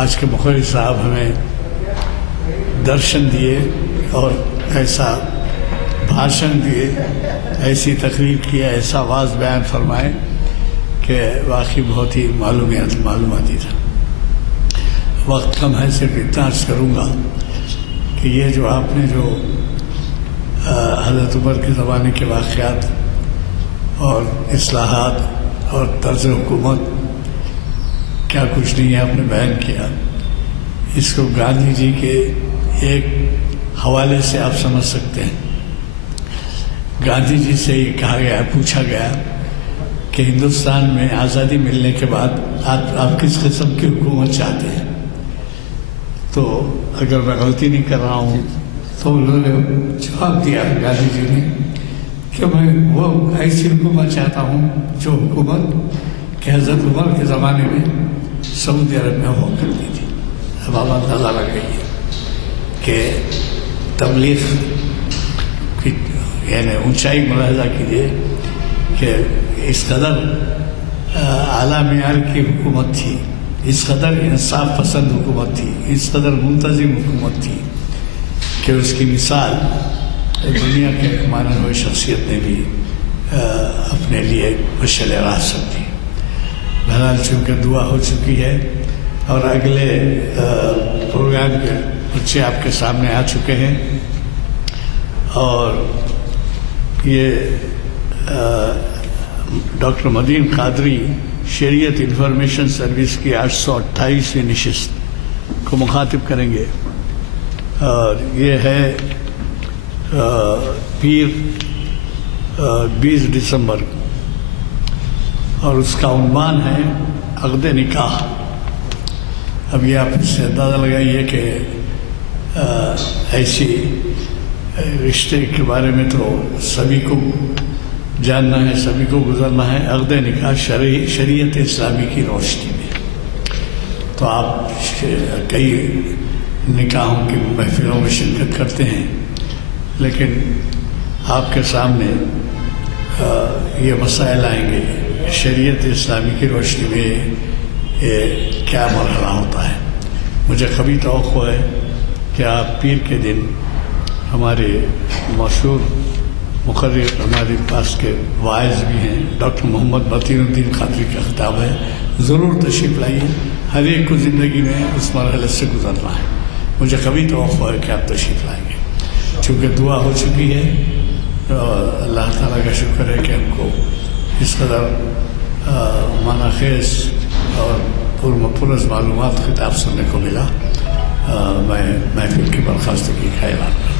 آج کے مقرری صاحب ہمیں درشن دیے اور ایسا بھاشن دیے، ایسی تقریر کی، ایسا واضح بیان فرمائے کہ واقعی بہت ہی معلوماتی تھا. وقت کم ہے، صرف اتنا عرض کروں گا کہ یہ جو آپ نے جو حضرت عمر کے زمانے کے واقعات اور اصلاحات اور طرز حکومت کیا کچھ نہیں ہے آپ نے بیان کیا، اس کو گاندھی جی کے ایک حوالے سے آپ سمجھ سکتے ہیں. گاندھی جی سے یہ کہا گیا، پوچھا گیا کہ ہندوستان میں آزادی ملنے کے بعد آپ کس قسم کی حکومت چاہتے ہیں؟ تو اگر میں غلطی نہیں کر رہا ہوں تو انہوں نے جواب دیا گاندھی جی نے کہ میں وہ ایسی حکومت چاہتا ہوں جو حکومت کہ حضرت عمر کے زمانے میں سعودی عرب میں ہوا کرتی تھی. اب آپ اندازہ لگائیے کہ تبلیغ کی یعنی اونچائی ملاحظہ کیجیے کہ اس قدر اعلیٰ معیار کی حکومت تھی، اس قدر انصاف پسند حکومت تھی، اس قدر منتظم حکومت تھی کہ اس کی مثال دنیا کے ماننے ہوئے شخصیت نے بھی اپنے لیے مشعل راہ سمجھی. بہرحال چونکہ دعا ہو چکی ہے اور اگلے پروگرام کے بچے آپ کے سامنے آ چکے ہیں، اور یہ ڈاکٹر مدین قادری شریعت انفارمیشن سروس کی 828ویں نشست کو مخاطب کریں گے، اور یہ ہے پیر 20 دسمبر کو، اور اس کا عنوان ہے عقد نکاح. اب یہ آپ اس سے اندازہ لگائیے کہ ایسی رشتے کے بارے میں تو سبھی کو جاننا ہے، سبھی کو گزرنا ہے. عقد نکاح شریعت اسلامی کی روشنی میں. تو آپ کئی نکاحوں کی محفلوں میں شرکت کرتے ہیں، لیکن آپ کے سامنے یہ مسائل آئیں گے شریعت اسلامی کی روشنی میں کیا مرحلہ ہوتا ہے. مجھے کبھی توقع ہے کہ آپ پیر کے دن ہمارے مشہور مقرر ہمارے پاس کے واعظ بھی ہیں، ڈاکٹر محمد متین الدین قادری کا خطاب ہے، ضرور تشریف لائیے. ہر ایک کو زندگی میں اس مرحلے سے گزرنا ہے. مجھے کبھی توقع ہے کہ آپ تشریف لائیں گے. چونکہ دعا ہو چکی ہے، اللہ تعالیٰ کا شکر ہے کہ ہم کو اس قدر معنی خیز اور پرز معلومات خطاب سننے کو ملا. میں محفل کی برخاستگی کا اعلان کرتا ہوں.